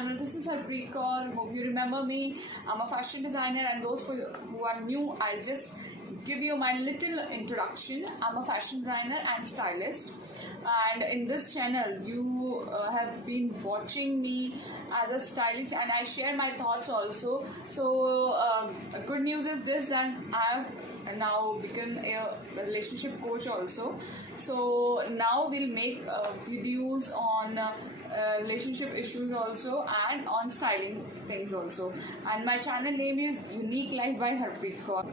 channel. This is Harpreet Kaur. Hope you remember me. I'm a fashion designer, and those who are new, I'll just give you my little introduction. I'm a fashion designer and stylist, and in this channel you have been watching me as a stylist, and I share my thoughts also. So good news is this, that I have now become a relationship coach also. So now we'll make videos on relationship issues also, and on styling things also. And my channel name is Unique Life by Harpreet Kaur.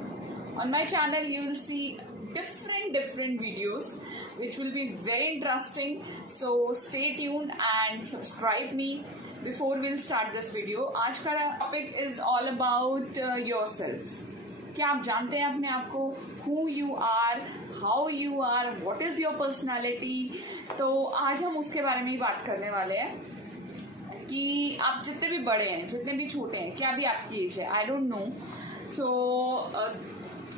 On my channel you will see different videos which will be very interesting. So stay tuned and subscribe me. Before we'll start this video, आज का topic is all about yourself. क्या आप जानते हैं अपने आप को? Who you are, how you are, what is your personality? तो आज हम उसके बारे में ही बात करने वाले हैं कि आप जितने भी बड़े हैं, जितने भी छोटे हैं, क्या भी आपकी एज है, आई डोंट नो. सो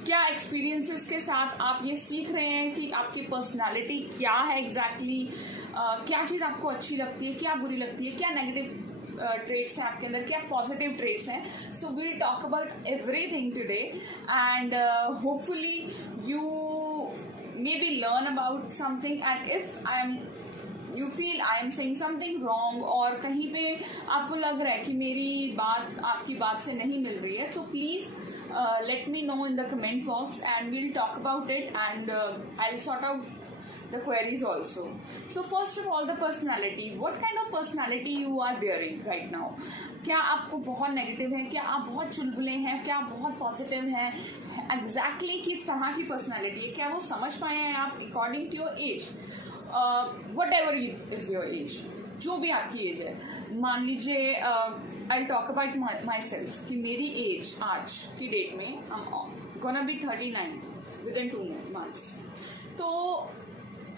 क्या एक्सपीरियंसेस के साथ आप ये सीख रहे हैं कि आपकी पर्सनालिटी क्या है एग्जैक्टली, क्या चीज़ आपको अच्छी लगती है, क्या बुरी लगती है, क्या नेगेटिव ट्रेट्स हैं आपके अंदर, क्या पॉजिटिव ट्रेट्स हैं. So we'll talk about everything today, and hopefully you may be learn about something. And if I am you feel I am saying something wrong, और कहीं पे आपको लग रहा है कि मेरी बात आपकी बात से नहीं मिल रही है, so please let me know in the comment box, and we'll talk about it, and I'll sort out the queries also. So first of all, the personality. What kind of personality you are bearing right now? क्या आपको बहुत negative है, क्या आप बहुत चुलबुले हैं, क्या आप बहुत पॉजिटिव हैं, एग्जैक्टली किस तरह की पर्सनैलिटी है, क्या वो समझ पाए हैं आप according to your age. Whatever is your age, जो भी आपकी एज है. मान लीजिए I talk about myself कि मेरी एज आज की डेट में I am gonna be 39 within 2 months. तो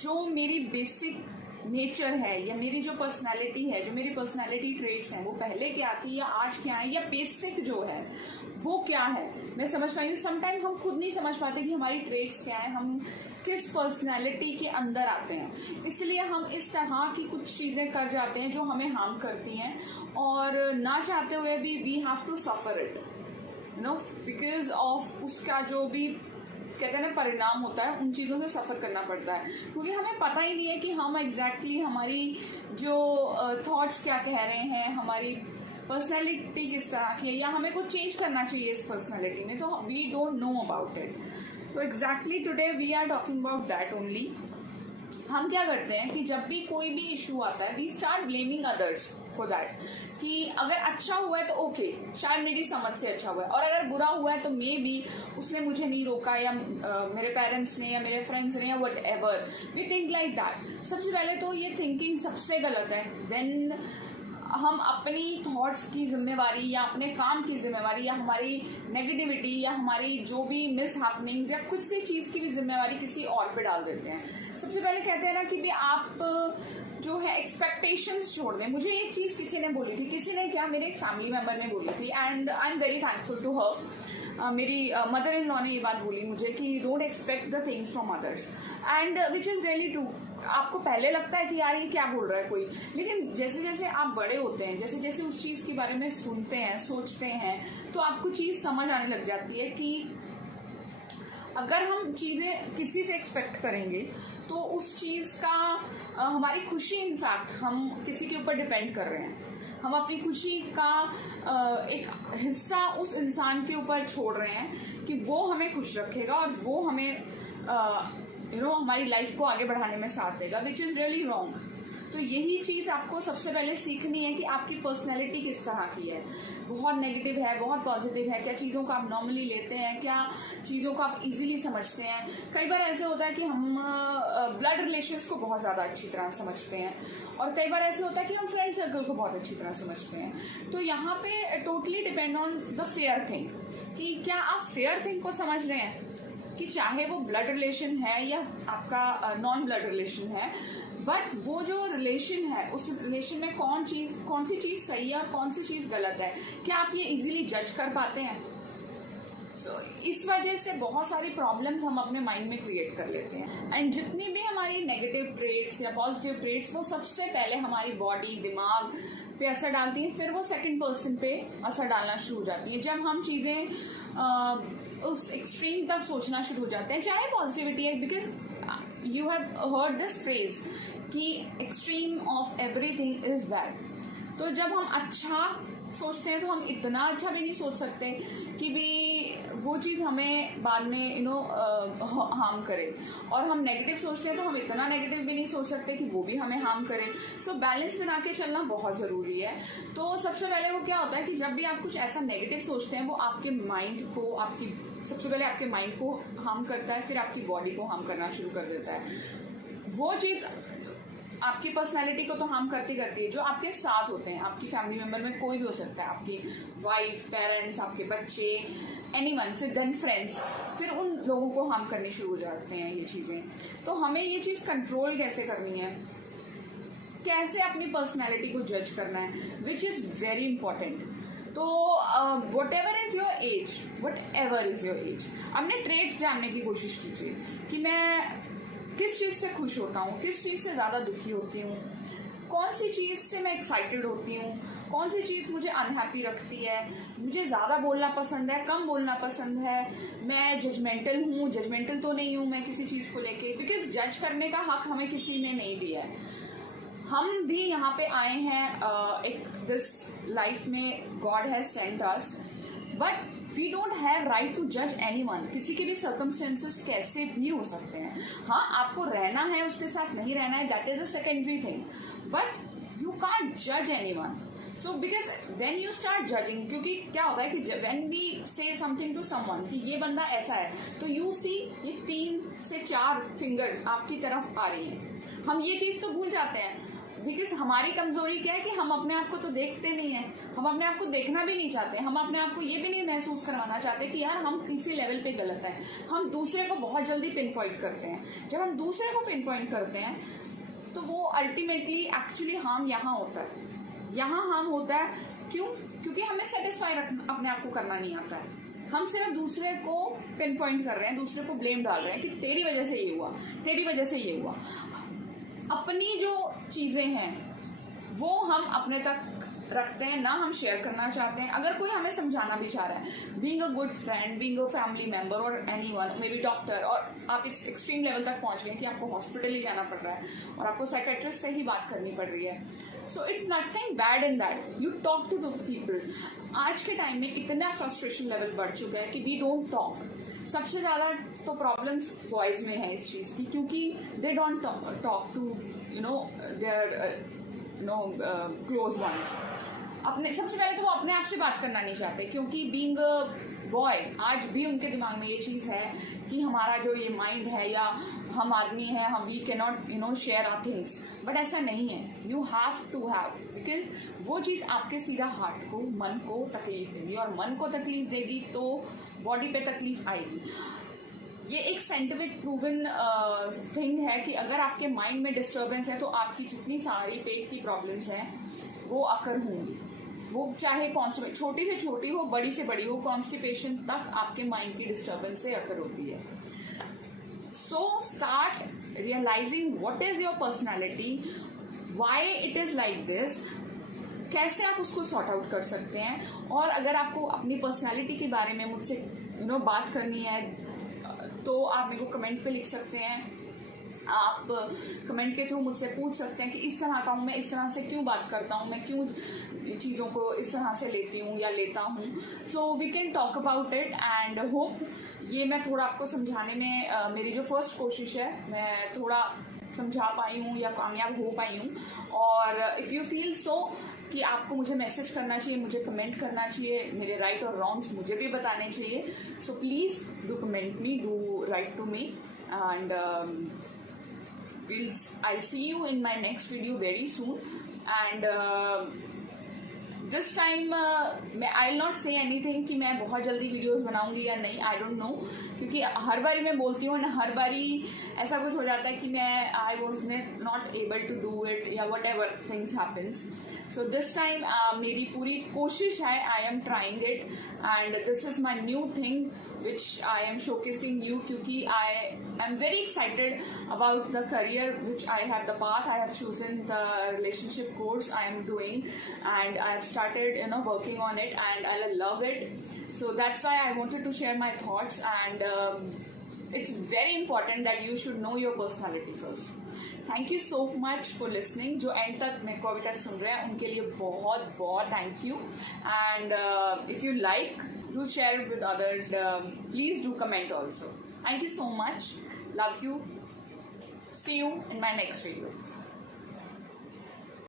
जो मेरी बेसिक नेचर है, या मेरी जो पर्सनालिटी है, जो मेरी पर्सनालिटी ट्रेट्स हैं, वो पहले क्या थी या आज क्या है, या बेसिक जो है वो क्या है, मैं समझ पाई हूँ. समटाइम हम खुद नहीं समझ पाते कि हमारी ट्रेट्स क्या है, हम किस पर्सनैलिटी के अंदर आते हैं. इसलिए हम इस तरह की कुछ चीज़ें कर जाते हैं जो हमें हार्म करती हैं, और ना चाहते हुए भी we have to suffer it, you know, because of उसका जो भी कहते हैं ना परिणाम होता है, उन चीज़ों से सफ़र करना पड़ता है, क्योंकि हमें पता ही नहीं है कि हम एग्जैक्टली हमारी जो थॉट्स क्या कह रहे हैं, हमारी पर्सनैलिटी किस तरह की है, या हमें कुछ चेंज करना चाहिए इस पर्सनैलिटी में, तो we don't know about it. तो exactly today we are talking about that only. हम क्या करते हैं कि जब भी कोई भी इशू आता है, we start blaming others for that, कि अगर अच्छा हुआ है तो ओके, शायद मेरी समझ से अच्छा हुआ है, और अगर बुरा हुआ है तो मे बी उसने मुझे नहीं रोका, या मेरे पेरेंट्स ने, या मेरे फ्रेंड्स ने, या whatever. We think like that. सबसे पहले तो ये थिंकिंग सबसे गलत है. व्हेन हम अपनी थॉट्स की जिम्मेवारी, या अपने काम की जिम्मेवारी, या हमारी नेगेटिविटी, या हमारी जो भी मिस हैपनिंग्स, या कुछ सी चीज़ की भी जिम्मेवारी किसी और पे डाल देते हैं. सबसे पहले कहते हैं ना कि भी आप जो है एक्सपेक्टेशंस छोड़ दें. मुझे एक चीज़ किसी ने बोली थी, किसी ने क्या, मेरे एक फैमिली मेम्बर ने बोली थी, and I am very thankful to her. मेरी मदर इन लॉ ने ये बात बोली मुझे कि don't expect the things from others, and which is really true. आपको पहले लगता है कि यार ये क्या बोल रहा है कोई, लेकिन जैसे जैसे आप बड़े होते हैं, जैसे जैसे उस चीज़ के बारे में सुनते हैं, सोचते हैं, तो आपको चीज़ समझ आने लग जाती है कि अगर हम चीज़ें किसी से एक्सपेक्ट करेंगे तो उस चीज़ का हमारी खुशी, इनफैक्ट हम किसी के ऊपर डिपेंड कर रहे हैं. हम अपनी खुशी का एक हिस्सा उस इंसान के ऊपर छोड़ रहे हैं कि वो हमें खुश रखेगा, और वो हमें हमारी लाइफ को आगे बढ़ाने में साथ देगा, विच इज़ रियली रॉन्ग. तो यही चीज़ आपको सबसे पहले सीखनी है कि आपकी पर्सनैलिटी किस तरह की है. बहुत नेगेटिव है, बहुत पॉजिटिव है, क्या चीज़ों को आप नॉर्मली लेते हैं, क्या चीज़ों को आप इजीली समझते हैं. कई बार ऐसे होता है कि हम ब्लड रिलेशंस को बहुत ज़्यादा अच्छी तरह समझते हैं, और कई बार ऐसे होता है कि हम फ्रेंड सर्कल को बहुत अच्छी तरह समझते हैं. तो यहाँ पे totally depend on the fair thing, कि क्या आप फेयर थिंग को समझ रहे हैं, कि चाहे वो ब्लड रिलेशन है या आपका नॉन ब्लड रिलेशन है, बट वो जो रिलेशन है, उस रिलेशन में कौन सी चीज़ सही है और कौन सी चीज़ गलत है, क्या आप ये इजीली जज कर पाते हैं. सो इस वजह से बहुत सारी प्रॉब्लम्स हम अपने माइंड में क्रिएट कर लेते हैं। एंड जितनी भी हमारी नेगेटिव ट्रेट्स या पॉजिटिव ट्रेट्स, वो सबसे पहले हमारी बॉडी, दिमाग पे असर डालती हैं, फिर वो सेकंड पर्सन पे असर डालना शुरू हो जाती है। जब हम चीज़ें उस एक्सट्रीम तक सोचना शुरू हो जाते हैं, चाहे पॉजिटिविटी है, because you have heard this phrase कि extreme of everything is bad. तो जब हम अच्छा सोचते हैं तो हम इतना अच्छा भी नहीं सोच सकते कि भी वो चीज़ हमें बाद में हार्म करे, और हम नेगेटिव सोचते हैं तो हम इतना नेगेटिव भी नहीं सोच सकते कि वो भी हमें हार्म करे। सो बैलेंस बना के चलना बहुत ज़रूरी है। तो सबसे पहले वो क्या होता है कि जब भी आप कुछ ऐसा नेगेटिव सोचते हैं, वो आपके माइंड को, सबसे पहले आपके माइंड को हार्म करता है, फिर आपकी बॉडी को हार्म करना शुरू कर देता है। वो चीज़ आपकी पर्सनालिटी को तो हार्म करती है। जो आपके साथ होते हैं, आपकी फैमिली मेम्बर में कोई भी हो सकता है, आपकी वाइफ, पेरेंट्स, आपके बच्चे, एनीवन, फिर देन फ्रेंड्स, फिर उन लोगों को हार्म करनी शुरू हो जाते हैं ये चीज़ें। तो हमें ये चीज़ कंट्रोल कैसे करनी है, कैसे अपनी पर्सनालिटी को जज करना है, विच इज़ वेरी इंपॉर्टेंट। तो what ever is your age, अपने ट्रेट्स जानने की कोशिश कीजिए कि मैं किस चीज़ से खुश होता हूँ, किस चीज़ से ज़्यादा दुखी होती हूँ, कौन सी चीज़ से मैं एक्साइटेड होती हूँ, कौन सी चीज़ मुझे अनहैप्पी रखती है, मुझे ज़्यादा बोलना पसंद है, कम बोलना पसंद है, मैं जजमेंटल तो नहीं हूँ मैं किसी चीज़ को लेके, बिकॉज जज करने का हक हमें किसी ने नहीं दिया है। हम भी यहाँ पे आए हैं एक दिस लाइफ में, God has sent us, but we don't have right to जज एनीवन। किसी के भी सर्कमस्टेंसेस कैसे भी हो सकते हैं। हाँ, आपको रहना है, उसके साथ नहीं रहना है, that is a secondary thing, but you can't जज anyone. So because when you start judging, क्योंकि क्या होता है कि when we say something to someone कि ये बंदा ऐसा है, तो यू सी ये 3 से 4 फिंगर्स आपकी तरफ आ रही हैं। हम ये चीज़ तो भूल जाते हैं, बिकॉज हमारी कमजोरी क्या है कि हम अपने आप को तो देखते नहीं हैं, हम अपने आप को देखना भी नहीं चाहते, हम अपने आप को ये भी नहीं महसूस करवाना चाहते कि यार हम किसी लेवल पे गलत हैं। हम दूसरे को बहुत जल्दी पिन पॉइंट करते हैं। जब हम दूसरे को पिन पॉइंट करते हैं तो वो अल्टीमेटली एक्चुअली हार्म यहाँ होता है। यहाँ हार्म होता है क्यों? क्योंकि हमें सेटिस्फाई अपने आप को करना नहीं आता है। हम सिर्फ दूसरे को पिन पॉइंट कर रहे हैं, दूसरे को ब्लेम डाल रहे हैं कि तेरी वजह से ये हुआ, तेरी वजह से ये हुआ। अपनी जो चीज़ें हैं वो हम अपने तक रखते हैं, ना हम शेयर करना चाहते हैं। अगर कोई हमें समझाना भी चाह रहा है, being a good friend, being a family member और एनीवन, मे बी डॉक्टर, और आप इस एक्सट्रीम लेवल तक पहुंच गए कि आपको हॉस्पिटल ही जाना पड़ रहा है और आपको साइकेट्रिस्ट से ही बात करनी पड़ रही है। So it's nothing bad in that, you talk to the people. आज के टाइम में इतना फ्रस्ट्रेशन लेवल बढ़ चुका है कि वी डोंट टॉक। सबसे ज़्यादा तो प्रॉब्लम्स बॉयज़ में है इस चीज़ की, क्योंकि they don't talk to their close ones. अपने सबसे पहले तो वो अपने आप से बात करना नहीं चाहते, क्योंकि बीइंग अ बॉय आज भी उनके दिमाग में ये चीज़ है कि हमारा जो ये माइंड है या हम आदमी है, हम we cannot share our things. But ऐसा नहीं है, you have to have, because वो चीज़ आपके सीधा हार्ट को, मन को तकलीफ देगी, और मन को तकलीफ देगी तो बॉडी पे तकलीफ आएगी। ये एक साइंटिफिक प्रूवन थिंग है कि अगर आपके माइंड में डिस्टर्बेंस है तो आपकी जितनी सारी पेट की प्रॉब्लम्स हैं वो अकर होंगी। वो चाहे कॉन्स्टिपेशन छोटी से छोटी हो, बड़ी से बड़ी हो, कॉन्स्टिपेशन तक आपके माइंड की डिस्टर्बेंस से अकर होती है। So start realising what is your personality, why it is like this, कैसे आप उसको सॉर्ट आउट कर सकते हैं। और अगर आपको अपनी पर्सनैलिटी के बारे में मुझसे बात करनी है तो आप मेरे को कमेंट पे लिख सकते हैं। आप कमेंट के थ्रू मुझसे पूछ सकते हैं कि इस तरह का हूँ मैं, इस तरह से क्यों बात करता हूँ मैं, क्यों चीज़ों को इस तरह से लेती हूँ या लेता हूँ। So we can talk about it and hope ये मैं थोड़ा आपको समझाने में मेरी जो फर्स्ट कोशिश है मैं थोड़ा समझा पाई हूँ या कामयाब हो पाई हूँ। और इफ़ यू फील सो कि आपको मुझे मैसेज करना चाहिए, मुझे कमेंट करना चाहिए, मेरे राइट और रॉन्ग्स मुझे भी बताने चाहिए, so please do comment me, do write to me and I'll see you in my next video very soon. And this time I'll not say anything कि मैं बहुत जल्दी वीडियोस बनाऊंगी या नहीं, I don't know, क्योंकि हर बारी मैं बोलती हूँ ना, हर बारी ऐसा कुछ हो जाता है कि मैं I was not able to do it या whatever things happens. So this time मेरी पूरी कोशिश है, I am trying it and this is my new thing which I am showcasing you, क्योंकि I am very excited about the career which I have, the path I have chosen, the relationship course I am doing, and I have started working on it, and I love it. So that's why I wanted to share my thoughts, and it's very important that you should know your personality first. Thank you so much for listening. जो and तक मेरे को अभी तक सुन रहे हैं उनके लिए बहुत बहुत thank you. And if you like, do share with others. Please do comment also. Thank you so much. Love you. See you in my next video.